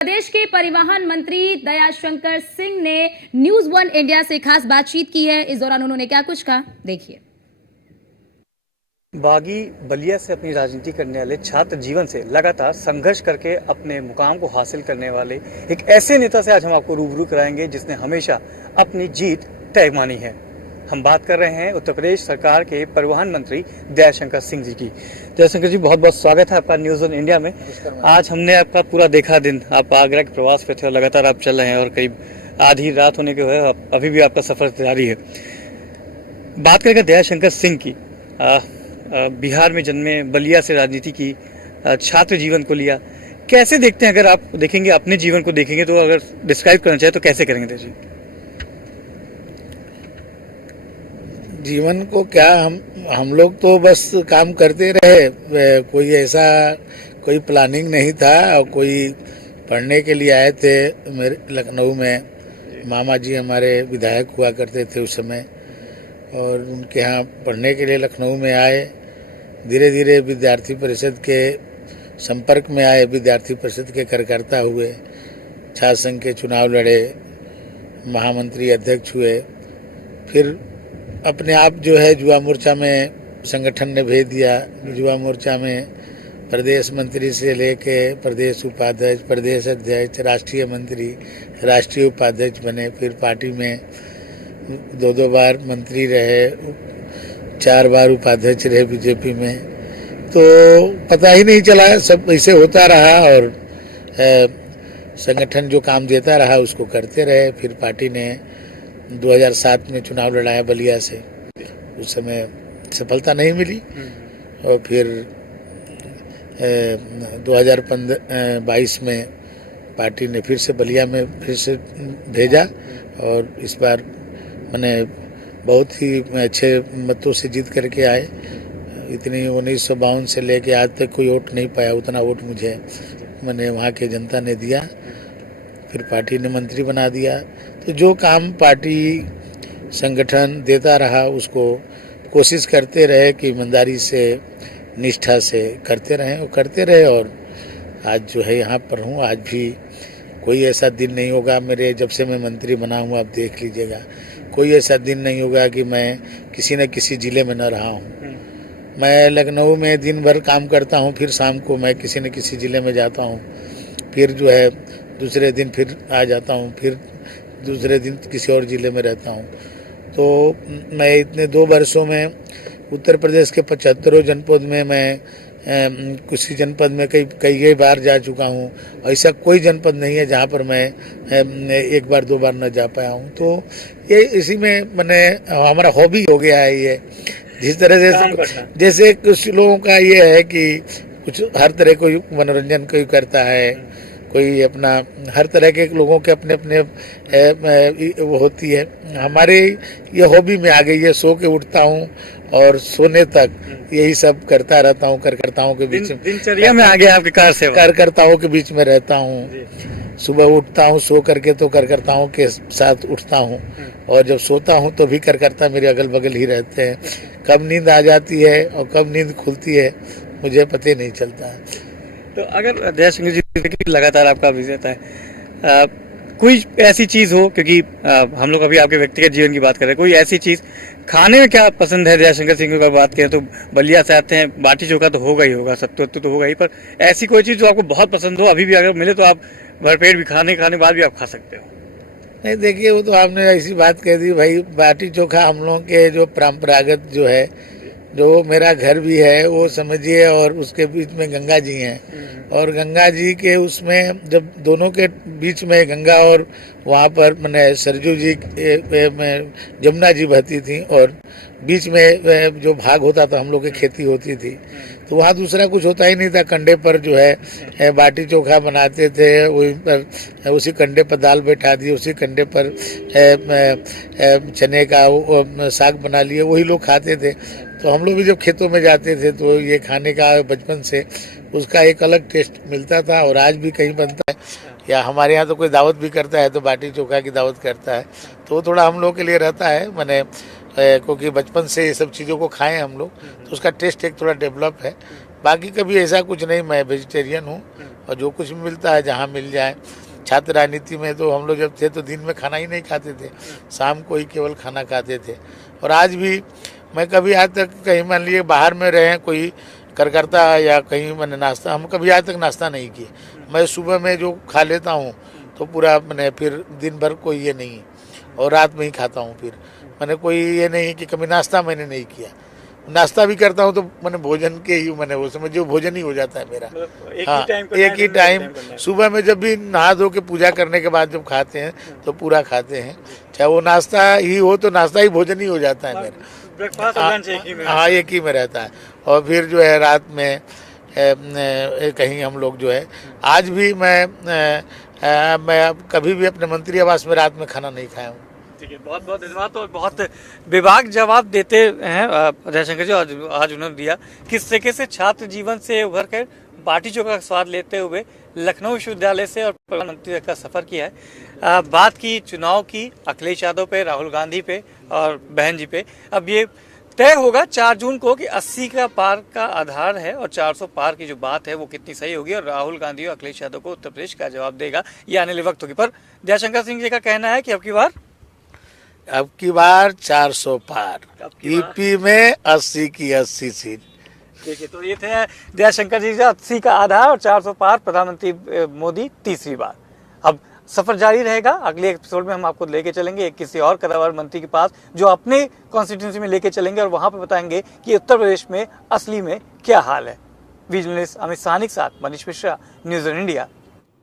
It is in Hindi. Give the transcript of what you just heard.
प्रदेश के परिवहन मंत्री दयाशंकर सिंह ने न्यूज वन इंडिया से खास बातचीत की है। इस दौरान उन्होंने क्या कुछ कहा, देखिए। बागी बलिया से अपनी राजनीति करने वाले, छात्र जीवन से लगातार संघर्ष करके अपने मुकाम को हासिल करने वाले एक ऐसे नेता से आज हम आपको रूबरू कराएंगे जिसने हमेशा अपनी जीत तय मानी है। हम बात कर रहे हैं उत्तर प्रदेश सरकार के परिवहन मंत्री दयाशंकर सिंह जी की। दयाशंकर जी, बहुत बहुत स्वागत है आपका न्यूज़ वन इंडिया में। आज हमने आपका पूरा देखा दिन, आप आगरा के प्रवास पे थे और लगातार आप चल रहे हैं और करीब आधी रात होने के हुए अभी भी आपका सफर जारी है। बात करेंगे दयाशंकर सिंह की। बिहार में जन्मे, बलिया से राजनीति की, छात्र जीवन को लिया, कैसे देखते हैं? अगर आप देखेंगे, अपने जीवन को देखेंगे तो अगर डिस्क्राइब करना चाहे तो कैसे करेंगे जी? जीवन को क्या, हम लोग तो बस काम करते रहे। कोई प्लानिंग नहीं था। और कोई पढ़ने के लिए आए थे मेरे लखनऊ में। मामा जी हमारे विधायक हुआ करते थे उस समय, और उनके यहाँ पढ़ने के लिए लखनऊ में आए। धीरे धीरे विद्यार्थी परिषद के संपर्क में आए, विद्यार्थी परिषद के कार्यकर्ता हुए, छात्र संघ के चुनाव लड़े, महामंत्री अध्यक्ष हुए। फिर अपने आप जो है युवा मोर्चा में संगठन ने भेज दिया। युवा मोर्चा में प्रदेश मंत्री से लेके प्रदेश उपाध्यक्ष, प्रदेश अध्यक्ष, राष्ट्रीय मंत्री, राष्ट्रीय उपाध्यक्ष बने। फिर पार्टी में दो बार मंत्री रहे, 4 बार उपाध्यक्ष रहे बीजेपी में। तो पता ही नहीं चला, सब ऐसे होता रहा और संगठन जो काम देता रहा उसको करते रहे। फिर पार्टी ने 2007 में चुनाव लड़ाया बलिया से। उस समय सफलता नहीं मिली और फिर 2022 में पार्टी ने फिर से बलिया में फिर से भेजा और इस बार मैंने बहुत ही अच्छे मतों से जीत करके आए। इतनी 1952 से लेके आज तक कोई वोट नहीं पाया, उतना वोट मुझे मैंने वहाँ के जनता ने दिया। फिर पार्टी ने मंत्री बना दिया। तो जो काम पार्टी संगठन देता रहा उसको कोशिश करते रहे कि ईमानदारी से, निष्ठा से करते रहे और आज जो है यहाँ पर हूँ। आज भी कोई ऐसा दिन नहीं होगा मेरे, जब से मैं मंत्री बना हूँ, आप देख लीजिएगा, कोई ऐसा दिन नहीं होगा कि मैं किसी न किसी ज़िले में न रहा हूँ। मैं लखनऊ में दिन भर काम करता हूँ, फिर शाम को मैं किसी न किसी ज़िले में जाता हूँ, फिर जो है दूसरे दिन फिर आ जाता हूँ, फिर दूसरे दिन किसी और ज़िले में रहता हूँ। तो मैं इतने 2 वर्षों में उत्तर प्रदेश के 75 जनपद में मैं किसी जनपद में कई बार जा चुका हूँ। ऐसा कोई जनपद नहीं है जहाँ पर मैं 1 बार 2 बार न जा पाया हूँ। तो ये इसी में मैंने हमारा हॉबी हो गया है ये। जिस तरह से जैसे कुछ लोगों का ये है कि कुछ हर तरह कोई मनोरंजन कोई करता है, कोई अपना, हर तरह के लोगों के अपने अपने वो होती है। हमारे ये हॉबी में आ गई है। सो के उठता हूँ और सोने तक यही सब करता रहता हूँ। कार्यकर्ताओं के बीच में, दिनचर्या में आ गया आपके कार्यकर्ताओं के बीच में रहता हूँ। सुबह उठता हूँ सो करके तो कार्यकर्ताओं के साथ उठता हूँ, और जब सोता हूँ तो भी कार्यकर्ता मेरे अगल बगल ही रहते हैं। कब नींद आ जाती है और कब नींद खुलती है मुझे पता नहीं चलता है। तो अगर दयाशंकर जी की लगातार आपका विजेता है, कोई ऐसी चीज़ हो, क्योंकि हम लोग अभी आपके व्यक्तिगत जीवन की बात कर रहे हैं, कोई ऐसी चीज़ खाने में क्या पसंद है दयाशंकर सिंह की बात करें तो? बलिया से आते हैं, बाटी चोखा तो होगा ही होगा, सत्तू तो होगा ही, पर ऐसी कोई चीज़ जो आपको बहुत पसंद हो, अभी भी अगर मिले तो आप भरपेट भी खाने बाद भी आप खा सकते हो? नहीं, देखिए, वो तो आपने ऐसी बात कह दी भाई। बाटी चोखा हम लोगों के जो परंपरागत जो है, जो मेरा घर भी है वो समझिए, और उसके बीच में गंगा जी हैं, और गंगा जी के उसमें जब दोनों के बीच में गंगा और वहाँ पर मैंने सरजू जी में जमुना जी बहती थी, और बीच में जो भाग होता था हम लोग की खेती होती थी, तो वहाँ दूसरा कुछ होता ही नहीं था। कंडे पर जो है बाटी चोखा बनाते थे, वहीं पर उसी कंडे पर दाल बैठा दी, उसी कंडे पर चने का साग बना लिए, वही लोग खाते थे। तो हम लोग भी जब खेतों में जाते थे तो ये खाने का बचपन से उसका एक अलग टेस्ट मिलता था, और आज भी कहीं बनता है या हमारे यहाँ तो कोई दावत भी करता है तो बाटी चोखा की दावत करता है, तो वो थोड़ा हम लोग के लिए रहता है। मैंने क्योंकि बचपन से ये सब चीज़ों को खाएं हम लोग, तो उसका टेस्ट एक थोड़ा डेवलप है। बाकी कभी ऐसा कुछ नहीं, मैं वेजिटेरियन हूँ और जो कुछ भी मिलता है जहाँ मिल जाए। छात्र राजनीति में तो हम लोग जब थे तो दिन में खाना ही नहीं खाते थे, शाम को ही केवल खाना खाते थे। और आज भी मैं कभी आज तक कहीं मान लिए बाहर में रहे, कोई करता है या कहीं मैंने नाश्ता, हम कभी आज तक नाश्ता नहीं किए। मैं सुबह में जो खा लेता हूँ तो पूरा मैंने फिर दिन भर कोई ये नहीं, और रात में ही खाता हूँ। फिर मैंने कोई ये नहीं कि कभी नाश्ता मैंने नहीं किया। नाश्ता भी करता हूँ तो मैंने भोजन के ही मैंने वो समझ जो भोजन ही हो जाता है मेरा। हाँ, एक ही टाइम सुबह में जब भी नहा धो के पूजा करने के बाद जब खाते हैं तो पूरा खाते हैं, चाहे वो नाश्ता ही हो तो नाश्ता ही भोजन ही हो जाता है मेरा। ब्रेकफास्ट और लंच एक ही में। हाँ, एक ही में रहता है। और फिर जो है रात में कहीं हम लोग जो है आज भी मैं कभी भी अपने मंत्री आवास में रात में खाना नहीं खाया हूँ। ठीक है, बहुत बहुत धन्यवाद। तो बहुत विभाग जवाब देते हैं जयशंकर जी, आज उन्होंने दिया किस तरीके से छात्र जीवन से उभर कर बाटी चोखा का स्वाद लेते हुए लखनऊ विश्वविद्यालय से और प्रधानमंत्री तक का सफर किया है। बात की चुनाव की अखिलेश यादव पे, राहुल गांधी पे और बहन जी पे। अब ये तय होगा 4 जून को कि 80 का पार का आधार है और 400 पार की जो बात है वो कितनी सही होगी, और राहुल गांधी और अखिलेश यादव को उत्तर प्रदेश का जवाब देगा, ये आने वाले वक्त होगी। पर जयशंकर सिंह जी का कहना है कि अब की बार 400 पार, यूपी में 80 की 80 सीट। देखिए, तो ये थे जयशंकर जी, 80 का आधार और 400 पार, प्रधानमंत्री मोदी तीसरी बार। अब सफर जारी रहेगा, अगले एपिसोड में हम आपको लेके चलेंगे किसी और कदावर मंत्री के पास जो अपने कॉन्स्टिट्यूंसी में लेके चलेंगे, और वहां पर बताएंगे कि उत्तर प्रदेश में असली में क्या हाल है। विजुअलिस्ट अमित साहनी के साथ Manish Mishra, news on India,